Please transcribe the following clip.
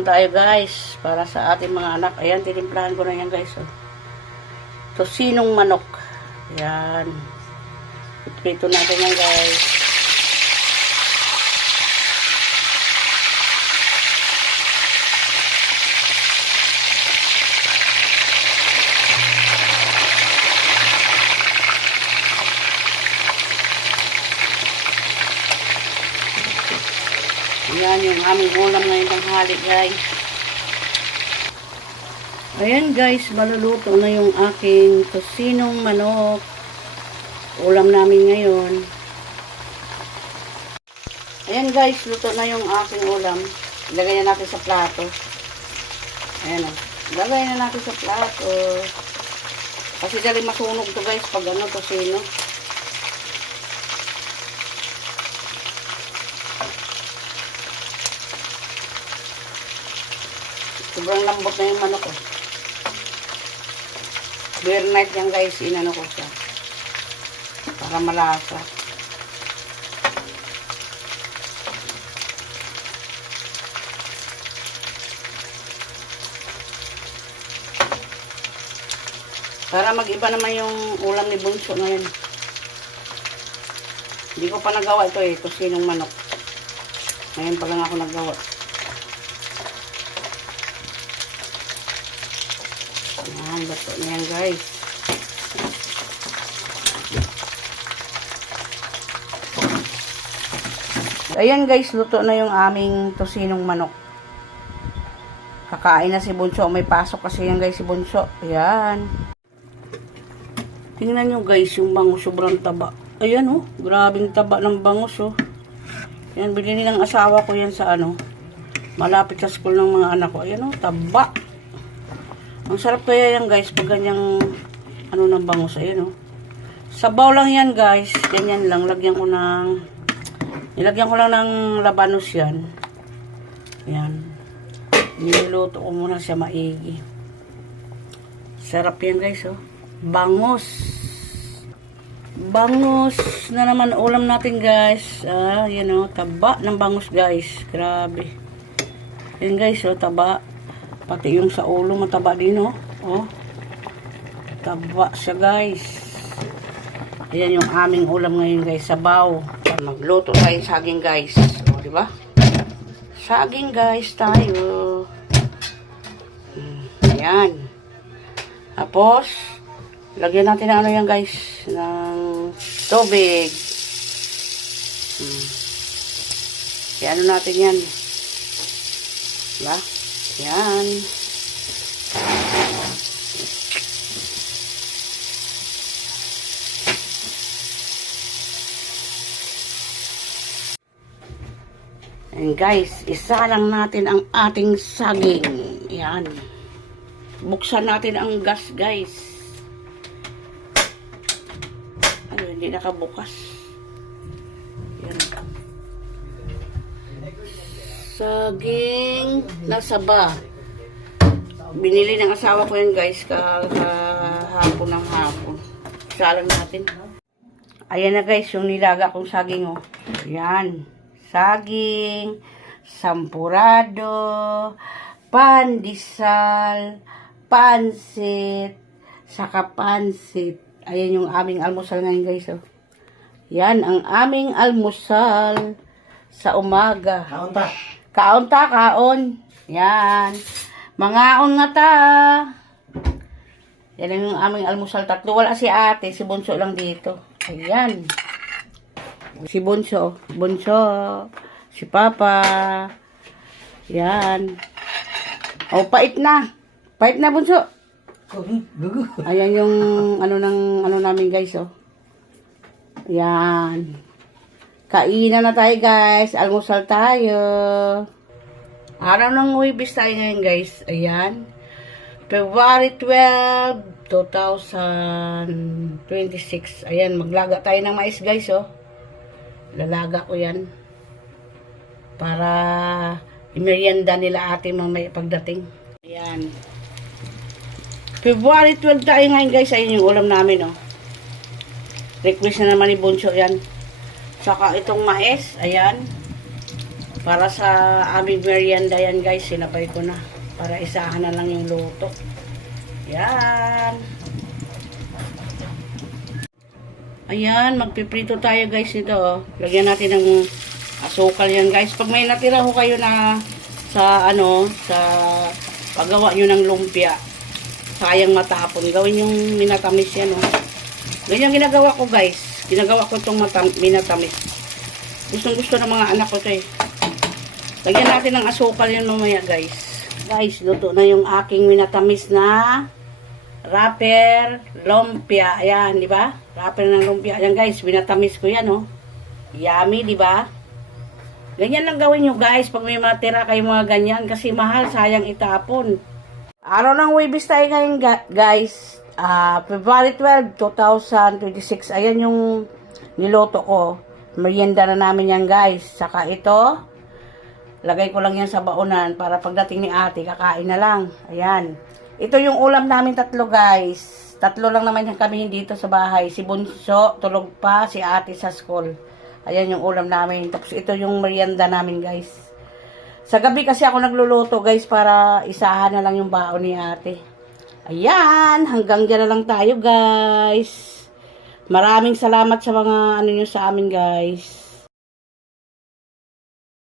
Tayo guys, para sa ating mga anak. Ayan, tinimplahan ko na yan guys. Oh. Tosinong manok. Ayan. Prito natin yan guys. Ayan yung aming ulam ngayon ng hali guys. Ayan guys, maluluto na yung aking tosinong manok. Ulam namin ngayon. Ayan guys, luto na yung aking ulam. Ilagay na natin sa plato. Ayan o. Ilagay na natin sa plato. Kasi dali masunog to guys pag ano, tosino. Sobrang lambot na yung manok ko. Bear night yan guys, inano ko siya. Para malasa. Para mag-iba naman yung ulam ni Bunso ngayon. Hindi ko pa nagawa ito eh, tosinong manok. Ngayon pa lang ako nagawa. Ayan, bato na yan guys. Ayan guys, luto na yung aming tosinong manok. Kakain na si Bunso. May pasok kasi yan guys si Bunso. Ayan. Tingnan nyo guys, yung bangus sobrang taba. Ayan oh, grabing taba ng bangus oh. Ayan, binili ng asawa ko yan sa ano, malapit sa school ng mga anak ko. Ayan oh, taba. Ang sarap kaya yan guys pag ganyang ano ng bangus. Ayan oh. Sabaw lang yan guys. Ganyan lang. Nilagyan ko lang ng labanos yan. Ayan. Niluto ko muna siya maigi. Sarap yan guys oh. Bangus. Bangus na naman ulam natin guys. Yan oh. Taba ng bangus guys. Grabe. Yan guys oh. Taba. Pati yung sa ulo mataba din oh. Oh. Taba siya guys. Ayan yung aming ulam ngayon guys, sabaw. Magluto tayo saging guys. O, di ba? Saging guys tayo. Ayan. Tapos lagyan natin ng ano yan guys, ng tubig. Ano natin yan. Diba? Yan. And guys, isa lang natin ang ating saging. Yan. Buksan natin ang gas guys. Ay, hindi nakabukas. Yan. Saging nasaba. Binili ng asawa ko yan guys kahapon ng hapon. Isa lang natin. Ayan na guys yung nilaga kong saging oh. Ayan. Saging, sampurado, pandesal, pansit, saka pansit. Ayan yung aming almusal ngayon guys oh. Yan ang aming almusal sa umaga. Kaunta. Kaunta, kaon. Yan. Mangaon nga ta. Yan yung aming almusal. Tatlo. Wala si ate. Si Bunso lang dito. Ayan. Si Bunso. Bunso. Si Papa. Yan. Oh, pait na. Pait na, Bunso. Ayan yung ano namin guys oh. Yan. Kainan na tayo guys. Almusal tayo. Araw ng Huwebes tayo ngayon guys. Ayan. February 12, 2026. Ayan. Maglaga tayo ng mais guys oh. Lalaga ko yan. Para imerienda nila ate mamaya pagdating. Ayan. February 12 tayo ngayon guys. Ayan yung ulam namin oh. Request na naman ni Bunso yan. Saka itong mais, ayan. Para sa aming merienda yan guys, sinapay ko na. Para isahan na lang yung luto. Yan. Ayan, magpiprito tayo guys nito. Oh. Lagyan natin ng asukal yan guys. Pag may natira ho kayo na sa sa paggawa nyo ng lumpia, sayang matapon. Gawin yung minatamis yan. Oh. Ganyan ginagawa ko guys. Ginagawa ko itong minatamis. Gustong gusto ng mga anak ko ito eh. Lagyan natin ng asukal yan mamaya guys. Guys, luto na yung aking minatamis na wrapper lumpia. Ayan, di ba? Wrapper ng lumpia. Ayan guys, minatamis ko yan oh. Yummy, di ba? Ganyan lang gawin nyo guys pag may matira kayo mga ganyan kasi mahal, sayang itapon. Araw ng Huwebes tayo ngayon guys. February 12, 2026. Ayan yung niloto ko. Merienda na namin yan guys. Saka ito, lagay ko lang yan sa baonan para pagdating ni ate, kakain na lang. Ayan. Ito yung ulam namin tatlo guys. Tatlo lang naman kami dito sa bahay. Si Bunso, tulog pa. Si ate sa school. Ayan yung ulam namin. Tapos ito yung merienda namin guys. Sa gabi kasi ako nagluluto guys para isahan na lang yung baon ni ate. Ayan, hanggang dyan na lang tayo guys. Maraming salamat sa mga nyo sa amin guys.